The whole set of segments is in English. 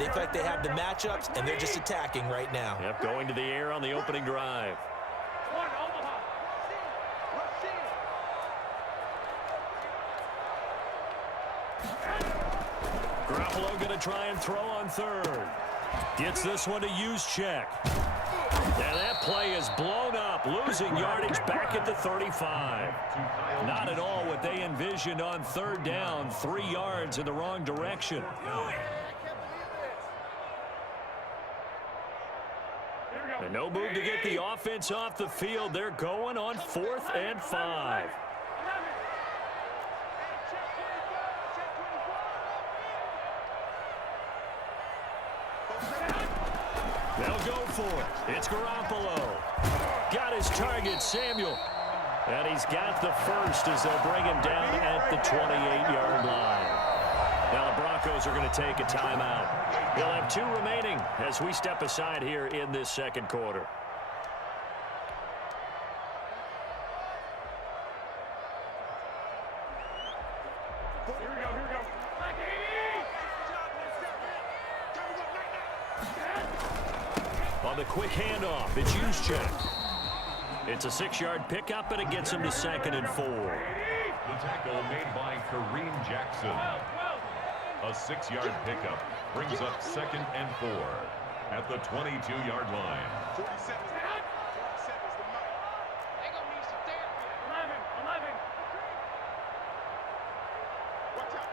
They feel like they have the matchups, and they're just attacking right now. Yep, going to the air on the opening drive. Garoppolo going to try and throw on third. Gets this one to Juszczyk. And that play is blown up, losing yardage back at the 35. Not at all what they envisioned on third down, 3 yards in the wrong direction. And no move to get the offense off the field. They're going on 4th and 5. They'll go for it. It's Garoppolo. Got his target, Samuel. And he's got the first as they'll bring him down at the 28-yard line. Now the Broncos are going to take a timeout. They'll have 2 remaining as we step aside here in this second quarter. On the quick handoff, it's Juszczyk. It's a 6-yard pickup, and it gets him to 2nd and 4. The tackle made by Kareem Jackson. A 6-yard pickup brings up 2nd and 4 at the 22-yard line. 47 is the money. They're going to need some therapy. 11. Watch out.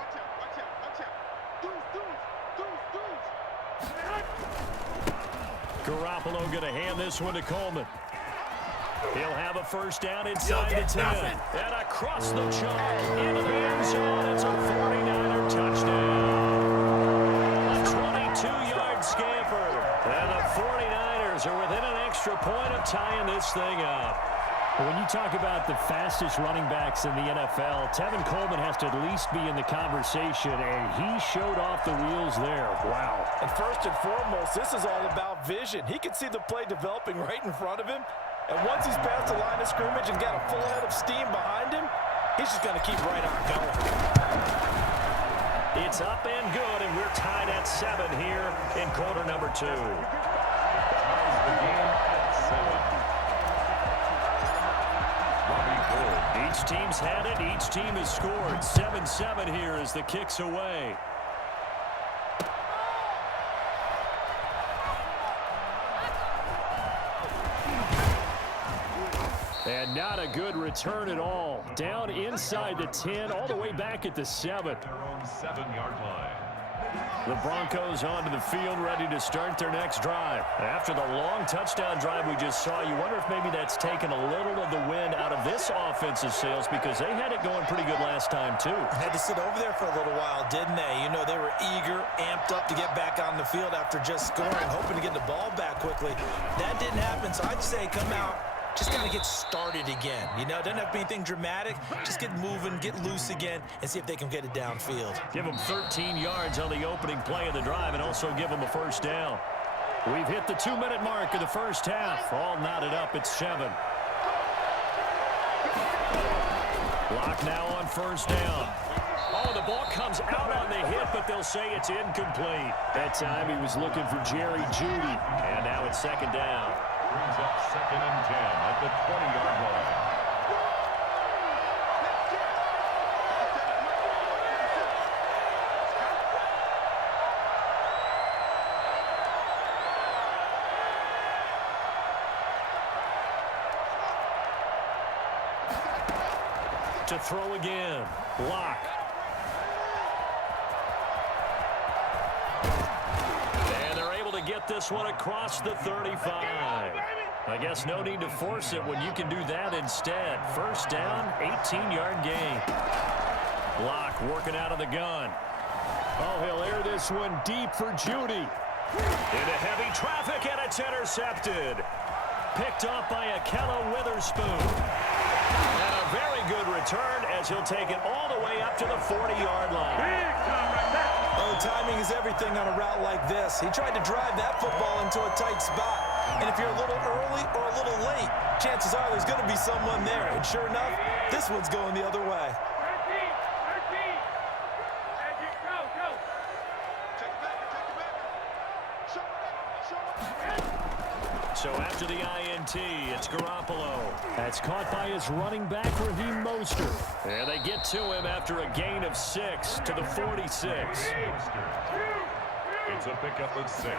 Garoppolo going to hand this one to Coleman. He'll have a first down inside the 10. And across the chalk in the end zone. It's a 49er touchdown. A 22-yard scamper. And the 49ers are within an extra point of tying this thing up. When you talk about the fastest running backs in the NFL, Tevin Coleman has to at least be in the conversation, and he showed off the wheels there. Wow. And first and foremost, this is all about vision. He can see the play developing right in front of him, and once he's past the line of scrimmage and got a full head of steam behind him, he's just going to keep right on going. It's up and good, and we're tied at 7 here in quarter number 2. The game at 7. Each team's had it. Each team has scored. 7-7 here as the kick's away. And not a good return at all. Down inside the 10, all the way back at the 7. Their own 7-yard line. The Broncos onto the field, ready to start their next drive. After the long touchdown drive we just saw, you wonder if maybe that's taken a little of the wind out of this offensive sails, because they had it going pretty good last time, too. Had to sit over there for a little while, didn't they? You know, they were eager, amped up to get back on the field after just scoring, hoping to get the ball back quickly. That didn't happen, so I'd say come out. Just got to get started again. You know, it doesn't have to be anything dramatic. Just get moving, get loose again, and see if they can get it downfield. Give them 13 yards on the opening play of the drive and also give them a first down. We've hit the 2-minute mark of the first half. All knotted up at 7. Block now on first down. Oh, the ball comes out on the hit, but they'll say it's incomplete. That time he was looking for Jerry Jeudy. And now it's 2nd down. Brings up 2nd and 10 at the 20-yard line. To throw again. Block. And they're able to get this one across the 35. I guess no need to force it when you can do that instead. First down, 18-yard gain. Block working out of the gun. Oh, he'll air this one deep for Jeudy. Into heavy traffic, and it's intercepted. Picked off by Akella Witherspoon. And a very good return as he'll take it all the way up to the 40-yard line. Oh, timing is everything on a route like this. He tried to drive that football into a tight spot. And if you're a little early or a little late, chances are there's going to be someone there. And sure enough, this one's going the other way. So after the INT, it's Garoppolo. That's caught by his running back, Raheem Mostert. And they get to him after a gain of 6 to the 46. It's a pickup of 6.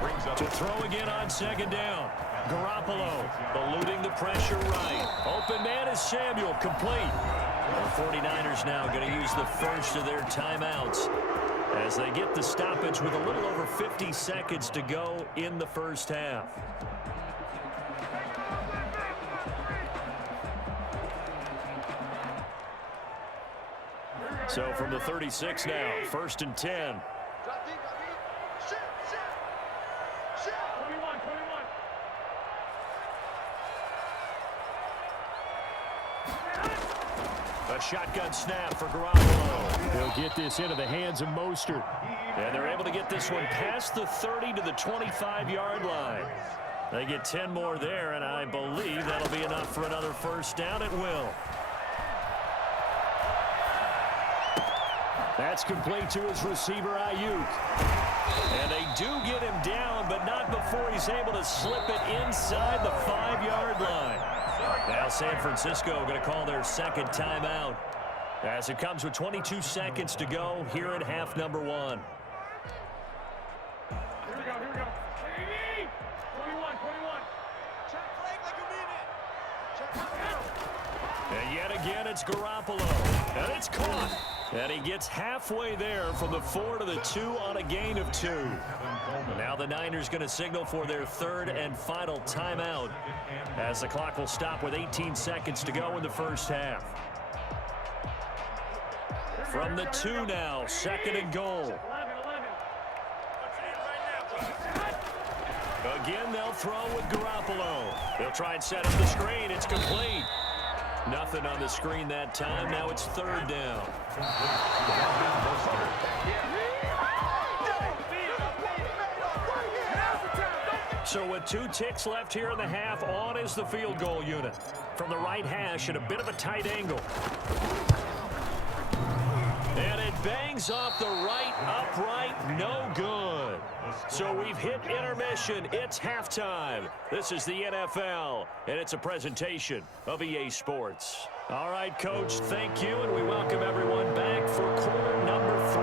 Brings up To throw again on second down. Garoppolo eluding the pressure right. Open man is Samuel, complete. The 49ers now going to use the first of their timeouts as they get the stoppage with a little over 50 seconds to go in the first half. So from the 36 now, 1st and 10. A shotgun snap for Garoppolo. He'll get this into the hands of Mostert. And they're able to get this one past the 30 to the 25-yard line. They get 10 more there, and I believe that'll be enough for another first down. It will. That's complete to his receiver, Ayuk. And they do get him down, but not before he's able to slip it inside the 5-yard line. Now San Francisco going to call their second timeout as it comes with 22 seconds to go here in half number 1. Here we go. 21. Check flag like you mean it. Check flag. And yet again, it's Garoppolo. And it's caught. And he gets halfway there from the 4 to the 2 on a gain of 2. Now the Niners going to signal for their third and final timeout as the clock will stop with 18 seconds to go in the first half. From the 2 now, 2nd and goal. Again, they'll throw with Garoppolo. They'll try and set up the screen. It's complete. Nothing on the screen that time. Now it's 3rd down. So with 2 ticks left here in the half, on is the field goal unit. From the right hash at a bit of a tight angle. And it bangs off the right upright, no good. So we've hit intermission. It's halftime. This is the NFL, and it's a presentation of EA Sports. All right, Coach, thank you, and we welcome everyone back for quarter number 3.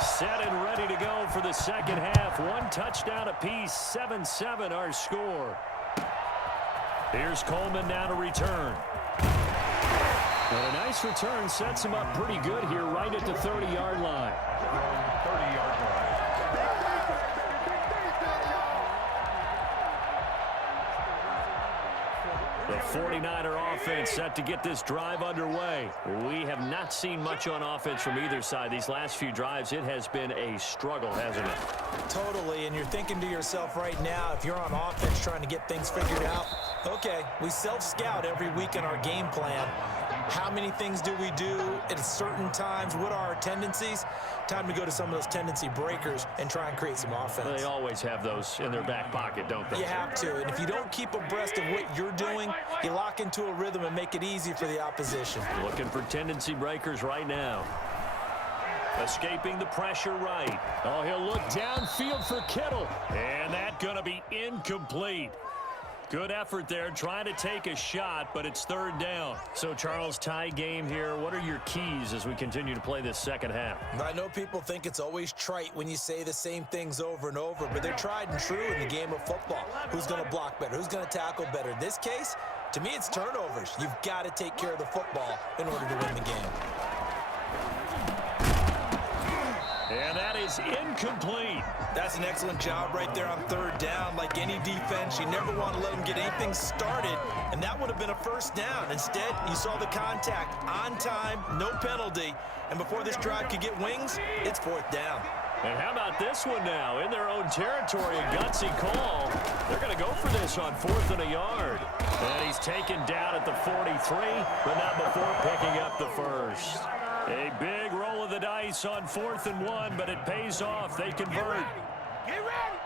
Set and ready to go for the second half. 1 touchdown apiece, 7-7 our score. Here's Coleman now to return. And a nice return sets him up pretty good here right at the 30-yard line. 30-yard line. The 49er offense set to get this drive underway. We have not seen much on offense from either side. These last few drives, it has been a struggle, hasn't it? Totally, and you're thinking to yourself right now, if you're on offense trying to get things figured out, okay, we self-scout every week in our game plan. How many things do we do at certain times? What are our tendencies? Time to go to some of those tendency breakers and try and create some offense. They always have those in their back pocket, don't they? You have to, and if you don't keep abreast of what you're doing, you lock into a rhythm and make it easy for the opposition. Looking for tendency breakers right now. Escaping the pressure right. Oh, he'll look downfield for Kittle. And that's going to be incomplete. Good effort there, trying to take a shot, but it's 3rd down. So, Charles, tie game here. What are your keys as we continue to play this second half? I know people think it's always trite when you say the same things over and over, but they're tried and true in the game of football. Who's going to block better? Who's going to tackle better? In this case, to me, it's turnovers. You've got to take care of the football in order to win the game. And that is incomplete. That's an excellent job right there on 3rd down. Like any defense, you never want to let them get anything started, and that would have been a first down. Instead, you saw the contact on time, no penalty, and before this drive could get wings, it's 4th down. And how about this one now? In their own territory, a gutsy call. They're going to go for this on 4th and a yard. And he's taken down at the 43, but not before picking up the first. A big roll of the dice on 4th and 1, but it pays off. They convert. Get ready!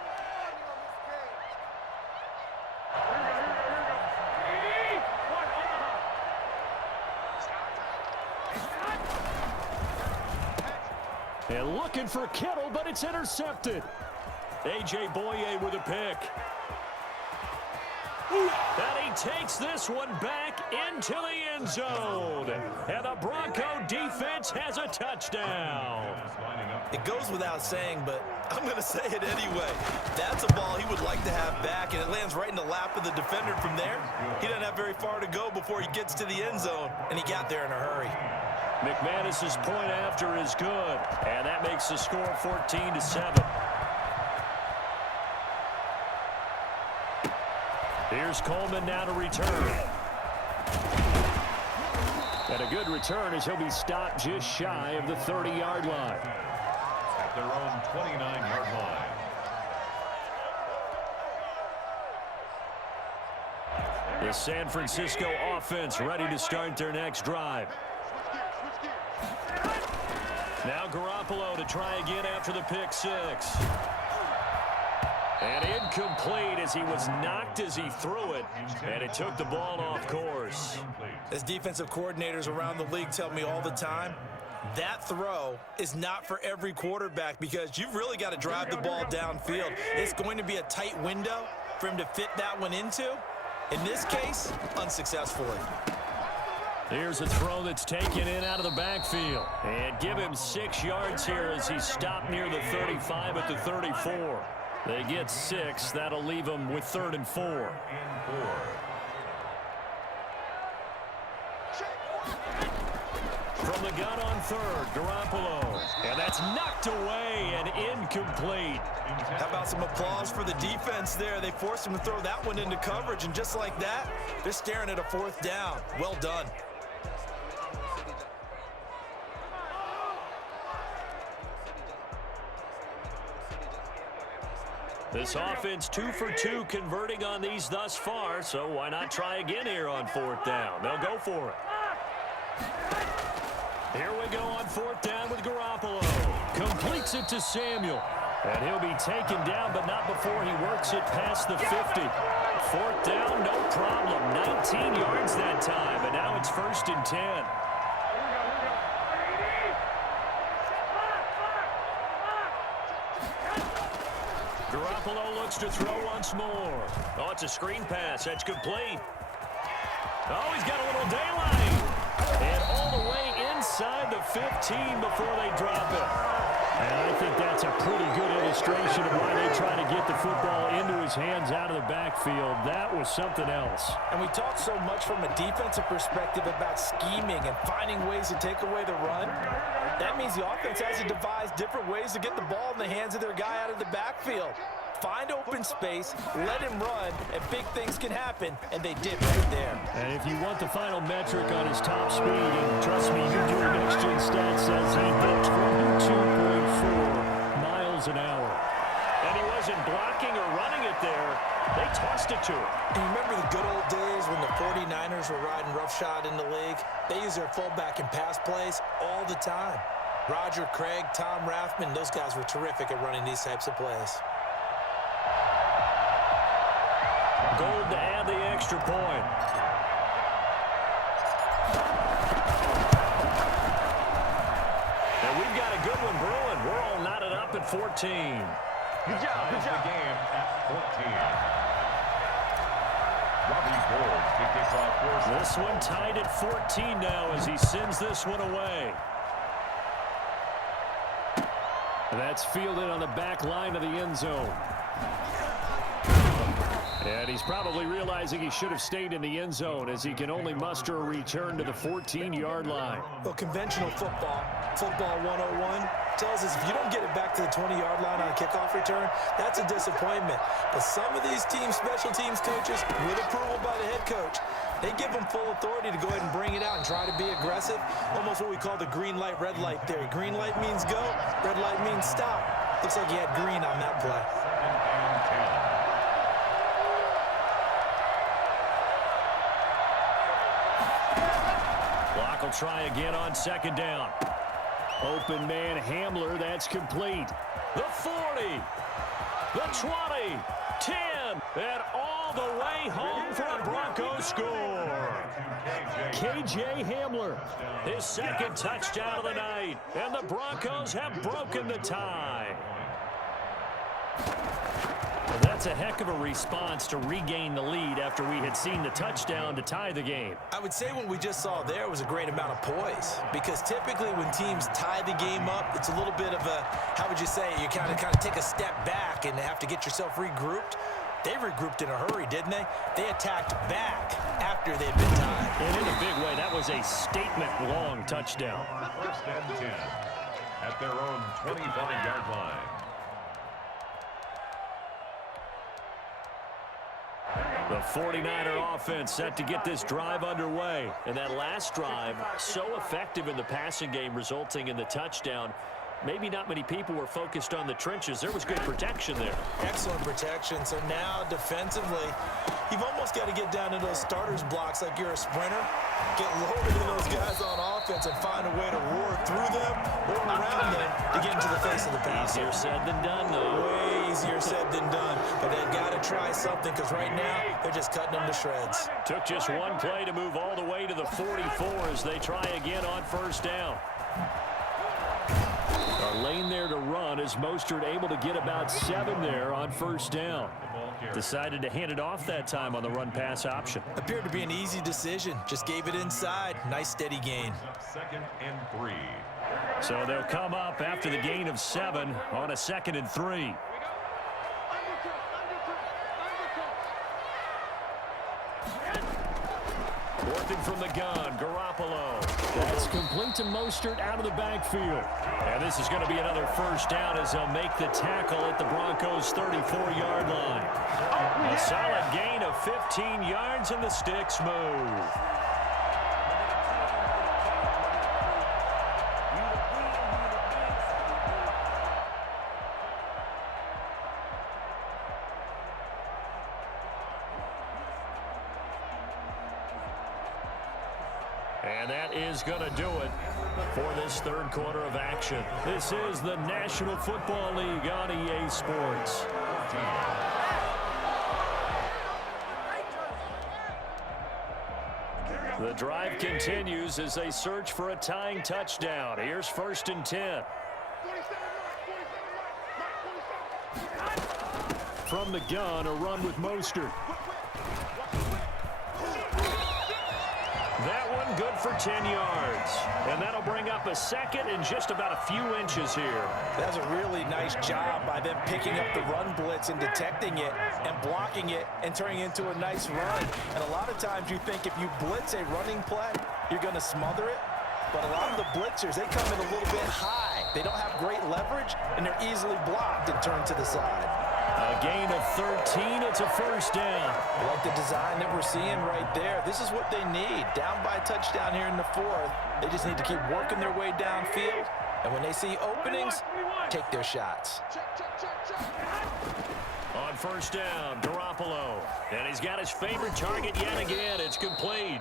And looking for Kittle, but it's intercepted. A.J. Boye with a pick. And he takes this one back into the end zone. And the Bronco defense has a touchdown. It goes without saying, but I'm going to say it anyway. That's a ball he would like to have back, and it lands right in the lap of the defender from there. He doesn't have very far to go before he gets to the end zone, and he got there in a hurry. McManus's point after is good, and that makes the score 14-7. Here's Coleman now to return. And a good return as he'll be stopped just shy of the 30-yard line. At their own 29-yard line. The San Francisco offense ready to start their next drive. Now Garoppolo to try again after the pick six. And incomplete as he was knocked as he threw it, and it took the ball off course. As defensive coordinators around the league tell me all the time, that throw is not for every quarterback because you've really got to drive the ball downfield. It's going to be a tight window for him to fit that one into. In this case, unsuccessfully. Here's a throw that's taken in out of the backfield. And give him 6 yards here as he's stopped near the 35 at the 34. They get 6. That'll leave them with 3rd and 4. From the gun on 3rd, Garoppolo. And that's knocked away and incomplete. How about some applause for the defense there? They forced him to throw that one into coverage, and just like that, they're staring at a 4th down. Well done. This offense 2 for 2 converting on these thus far, so why not try again here on 4th down? They'll go for it. Here we go on 4th down with Garoppolo. Completes it to Samuel. And he'll be taken down, but not before he works it past the 50. 4th down, no problem. 19 yards that time, and now it's 1st and 10. Garoppolo looks to throw once more. Oh, it's a screen pass. That's complete. Oh, he's got a little daylight. And all the way inside the 15 before they drop it. And I think that's a pretty good illustration of why they try to get the football into his hands out of the backfield. That was something else. And we talk so much from a defensive perspective about scheming and finding ways to take away the run. That means the offense has to devise different ways to get the ball in the hands of their guy out of the backfield. Find open space, let him run, and big things can happen, and they did right there. And if you want the final metric on his top speed, and trust me, you do, Next Gen Stats says he hit 22.4 miles an hour. And he wasn't blocking or running it there. They tossed it to him. And you remember the good old days when the 49ers were riding roughshod in the league? They used their fullback in pass plays all the time. Roger Craig, Tom Rathman, those guys were terrific at running these types of plays. Gold to add the extra point. And we've got a good one brewing. We're all knotted up at 14. Good job. The game at 14. Robbie Gould to kick off first. This one tied at 14 now as he sends this one away. That's fielded on the back line of the end zone. And he's probably realizing he should have stayed in the end zone as he can only muster a return to the 14-yard line. Well, conventional football 101, tells us if you don't get it back to the 20-yard line on a kickoff return, that's a disappointment. But some of these teams, special teams coaches, with approval by the head coach, they give them full authority to go ahead and bring it out and try to be aggressive. Almost what we call the green light, red light theory. Green light means go, red light means stop. Looks like he had green on that play. Clock will try again on 2nd down. Open man Hamler, that's complete. The 40, the 20, 10, run. And all the way home for a Broncos score. K.J. Hamler. His second touchdown of the night. And the Broncos have broken the tie. Well, that's a heck of a response to regain the lead after we had seen the touchdown to tie the game. I would say what we just saw there was a great amount of poise, because typically when teams tie the game up, it's a little bit of a, how would you say, you kind of take a step back and have to get yourself regrouped. They regrouped in a hurry, didn't they? They attacked back after they'd been tied. And in a big way, that was a statement-long touchdown. First and 10 at their own 25-yard line. The 49er offense set to get this drive underway. And that last drive, so effective in the passing game, resulting in the touchdown. Maybe not many people were focused on the trenches. There was good protection there. Excellent protection. So now defensively, you've almost got to get down to those starters blocks like you're a sprinter. Get loaded to those guys on offense and find a way to roar through them or around them to get into the face of the passer. Easier said than done, though. Way easier said than done. But they've got to try something, because right now they're just cutting them to shreds. Took just one play to move all the way to the 44 as they try again on first down. A lane there to run as Mostert able to get about 7 there on first down. Decided to hand it off that time on the run-pass option. Appeared to be an easy decision. Just gave it inside. Nice steady gain. Second and 3. So they'll come up after the gain of 7 on a 2nd and 3. Working from the gun, Garoppolo. That's complete to Mostert out of the backfield. And this is going to be another first down as they'll make the tackle at the Broncos' 34-yard line. A solid gain of 15 yards, and the sticks move. And that is going to do it for this third quarter of action. This is the National Football League on EA Sports. The drive continues as they search for a tying touchdown. Here's first and 10. From the gun, a run with Mostert. That one good for 10 yards. And that'll bring up a second and just about a few inches here. That's a really nice job by them picking up the run blitz and detecting it and blocking it and turning it into a nice run. And a lot of times you think if you blitz a running play, you're going to smother it. But a lot of the blitzers, they come in a little bit high. They don't have great leverage, and they're easily blocked and turned to the side. A gain of 13. It's a first down. I like the design that we're seeing right there. This is what they need. Down by a touchdown here in the fourth. They just need to keep working their way downfield. And when they see openings, take their shots. On first down, Garoppolo. And he's got his favorite target yet again. It's complete.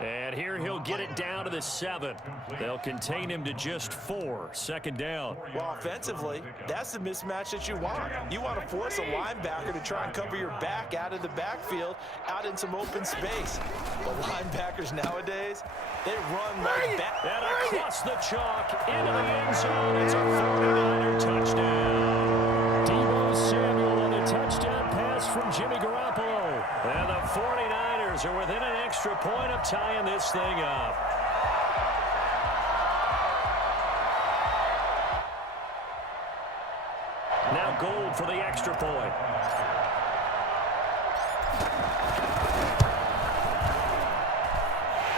And here he'll get it down to the 7. They'll contain him to just 4. Second down. Well, offensively, that's the mismatch that you want. You want to force a linebacker to try and cover your back out of the backfield, out in some open space. But linebackers nowadays, they run like back. And across the chalk into the end zone. It's a 49er touchdown. Deebo Samuel on a touchdown pass from Jimmy Garoppolo. And the 49ers are within an extra point of tying this thing up. Now Gold for the extra point.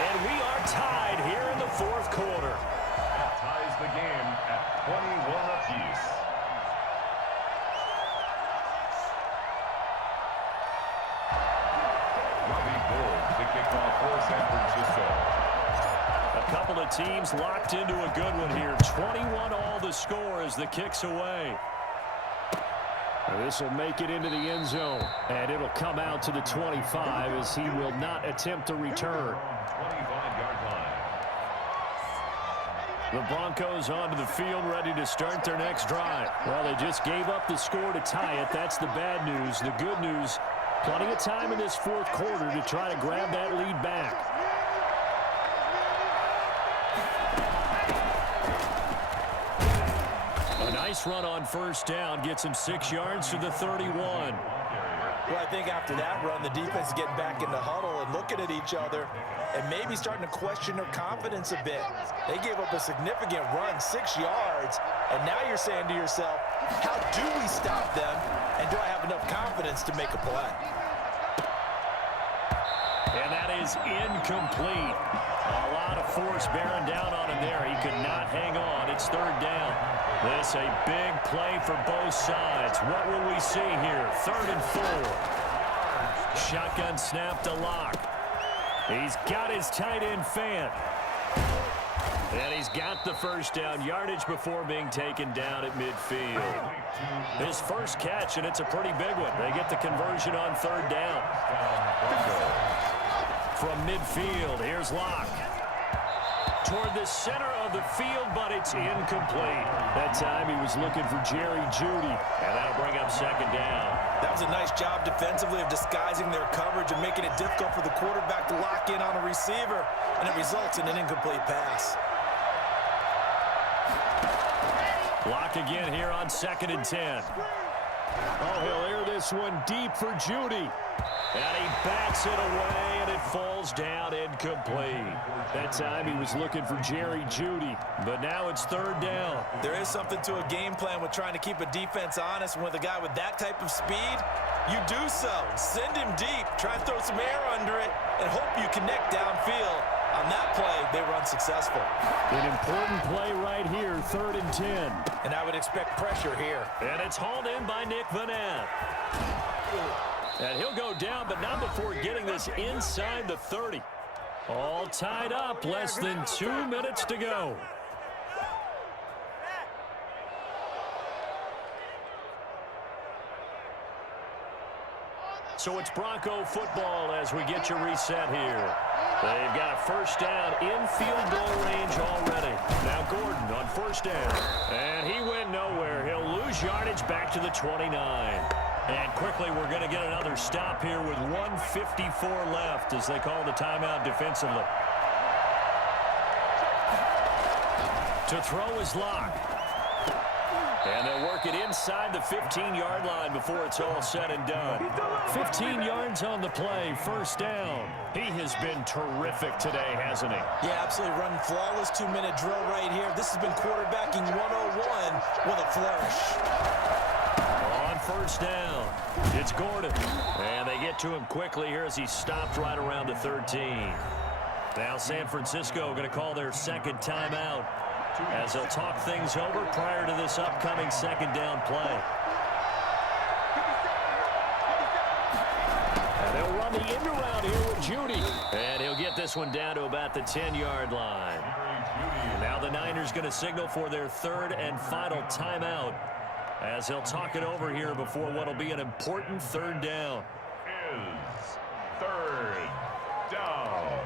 And we are tied here in the fourth quarter. That ties the game at 21 apiece. For San Francisco. A couple of teams locked into a good one here. 21 all the score as the kick's away. This will make it into the end zone, and it'll come out to the 25 as he will not attempt to return. 25-yard line. The Broncos onto the field, ready to start their next drive. Well, they just gave up the score to tie it. That's the bad news. The good news, plenty of time in this fourth quarter to try to grab that lead back. A nice run on first down. Gets him 6 yards to the 31. Well, I think after that run, the defense is getting back in the huddle and looking at each other and maybe starting to question their confidence a bit. They gave up a significant run, 6 yards, and now you're saying to yourself, how do we stop them, and do I have enough confidence to make a play? And that is incomplete. A lot of force bearing down on him there. He could not hang on. It's third down. This a big play for both sides. What will we see here? 3rd and 4. Shotgun snap to Lock. He's got his tight end fan. And he's got the first down. Yardage before being taken down at midfield. His first catch, and it's a pretty big one. They get the conversion on 3rd down. From midfield, here's Lock. Toward the center of the field, but it's incomplete. That time he was looking for Jerry Jeudy, and that'll bring up 2nd down. That was a nice job defensively of disguising their coverage and making it difficult for the quarterback to lock in on a receiver, and it results in an incomplete pass. Lock again here on 2nd and 10. Oh, he'll air this one deep for Jeudy. And he bats it away, and it falls down incomplete. That time he was looking for Jerry Jeudy, but now it's 3rd down. There is something to a game plan with trying to keep a defense honest, and with a guy with that type of speed, you do so. Send him deep, try and throw some air under it, and hope you connect downfield. On that play, they were unsuccessful. An important play right here, 3rd and 10. And I would expect pressure here. And it's hauled in by Nick Vanette. And he'll go down, but not before getting this inside the 30. All tied up, less than 2 minutes to go. So it's Bronco football as we get you reset here. They've got a first down in field goal range already. Now Gordon on first down. And he went nowhere. He'll lose yardage back to the 29. And quickly we're going to get another stop here with 1:54 left as they call the timeout defensively. To throw is Lock. And they'll work it inside the 15-yard line before it's all said and done. 15 yards on the play, first down. He has been terrific today, hasn't he? Yeah, absolutely running flawless 2-minute drill right here. This has been quarterbacking 101 with a flourish. On first down, it's Gordon. And they get to him quickly here as he stopped right around the 13. Now San Francisco going to call their second timeout, as they'll talk things over prior to this upcoming second down play. And they'll run the end around here with Jeudy. And he'll get this one down to about the 10-yard line. Now the Niners going to signal for their third and final timeout, as they'll talk it over here before what will be an important third down. Is third down.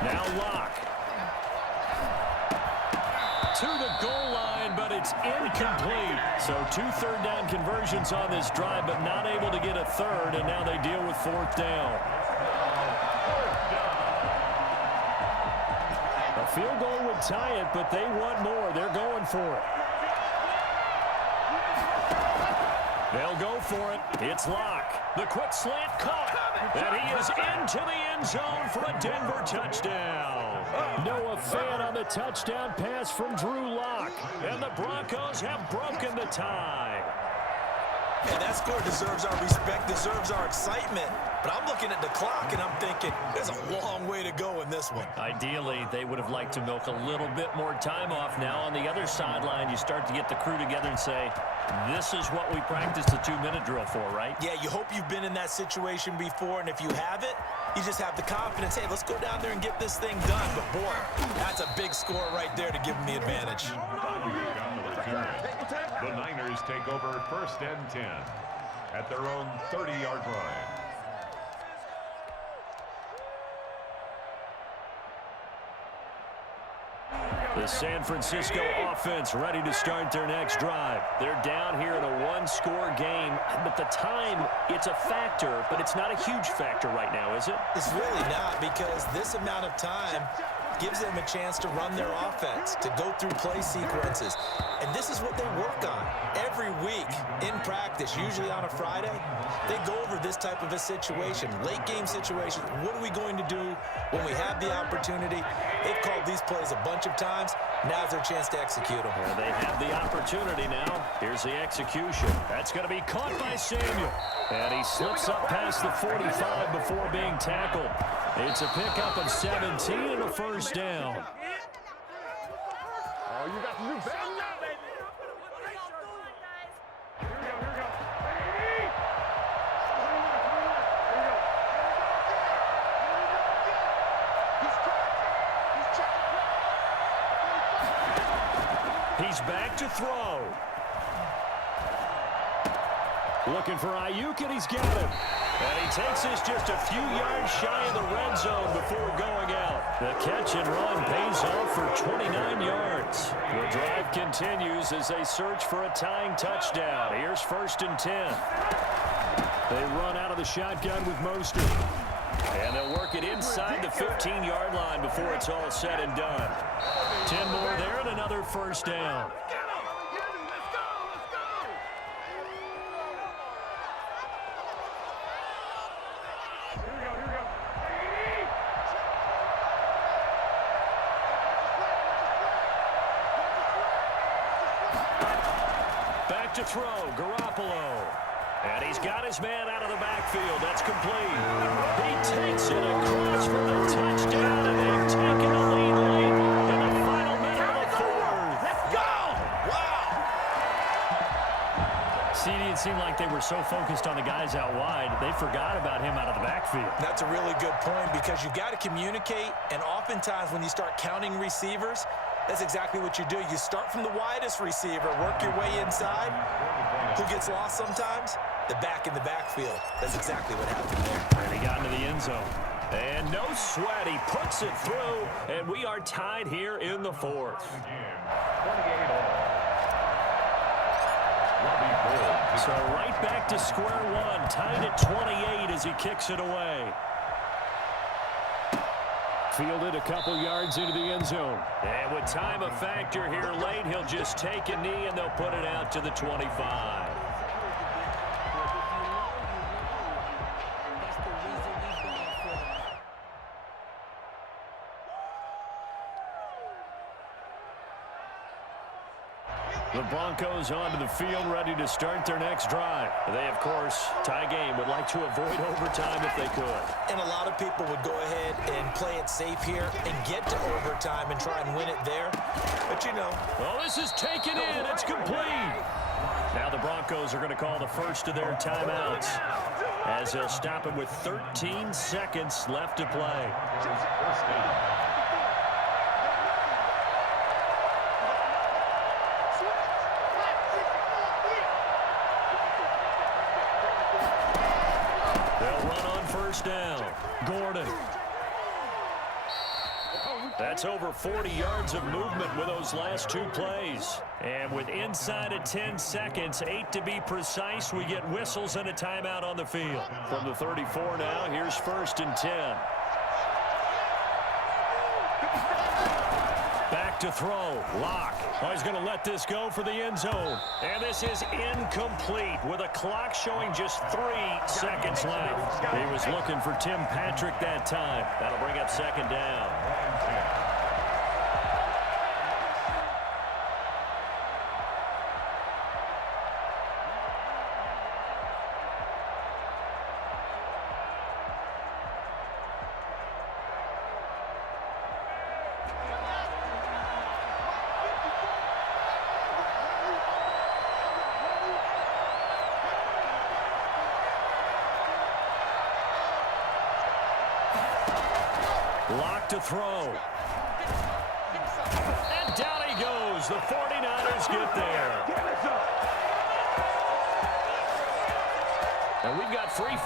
Now Lock. To the goal line, but it's incomplete. So 2 third down conversions on this drive, but not able to get a third, and now they deal with fourth down. A field goal would tie it, but they want more. They're going for it. They'll go for it. It's Lock. The quick slant caught. And he is into the end zone for a Denver touchdown. Noah Fant on the touchdown pass from Drew Lock. And the Broncos have broken the tie. And that score deserves our respect, deserves our excitement. But I'm looking at the clock, and I'm thinking, there's a long way to go in this one. Ideally, they would have liked to milk a little bit more time off. Now on the other sideline, you start to get the crew together and say, this is what we practiced a 2-minute drill for, right? Yeah, you hope you've been in that situation before, and if you haven't, you just have the confidence, hey, let's go down there and get this thing done. But, boy, that's a big score right there to give them the advantage. The Niners take over 1st and 10 at their own 30-yard line. The San Francisco offense ready to start their next drive. They're down here in a 1-score game, but the time, it's a factor, but it's not a huge factor right now, is it? It's really not, because this amount of time gives them a chance to run their offense, to go through play sequences. And this is what they work on every week in practice, usually on a Friday. They go over this type of a situation, late game situation. What are we going to do when we have the opportunity? They've called these plays a bunch of times. Now's their chance to execute them. Well, they have the opportunity now. Here's the execution. That's going to be caught by Samuel. And he slips up past the 45 before being tackled. It's a pickup of 17 and a first down. Oh, you got to do better now, baby. Here we go. He's back to throw. Looking for Ayuk, and he's got him. And he takes this just a few yards shy of the red zone before going out. The catch and run pays off for 29 yards. The drive continues as they search for a tying touchdown. Here's 1st and 10. They run out of the shotgun with Mostert. And they'll work it inside the 15-yard line before it's all said and done. 10 more there and another first down. Back to throw, Garoppolo. And he's got his man out of the backfield. That's complete. He takes it across for the touchdown, and they've taken a lead late in the final minute of the 4th. Let's go! Wow! CD, it seemed like they were so focused on the guys out wide, they forgot about him out of the backfield. That's a really good point, because you got to communicate, and oftentimes when you start counting receivers, that's exactly what you do. You start from the widest receiver, work your way inside. Who gets lost sometimes? The back in the backfield. That's exactly what happened there. And he got into the end zone. And no sweat, he puts it through, and we are tied here in the 4th. So right back to square one, tied at 28 as he kicks it away. Fielded a couple yards into the end zone. And with time a factor here late, he'll just take a knee and they'll put it out to the 25. The Broncos onto the field, ready to start their next drive. They, of course, tie game, would like to avoid overtime if they could. And a lot of people would go ahead and play it safe here and get to overtime and try and win it there. But, you know. Well, this is taken in. It's complete. Now the Broncos are going to call the first of their timeouts as they'll stop it with 13 seconds left to play. Down. Gordon. That's over 40 yards of movement with those last 2 plays. And with inside of 10 seconds, 8 to be precise, we get whistles and a timeout on the field. From the 34 now, here's 1st and 10. Back to throw. Lock. Oh, he's going to let this go for the end zone. And this is incomplete with a clock showing just 3 seconds left. He was looking for Tim Patrick that time. That'll bring up 2nd down. Lock to throw. And down he goes. The 49ers get there. And we've got free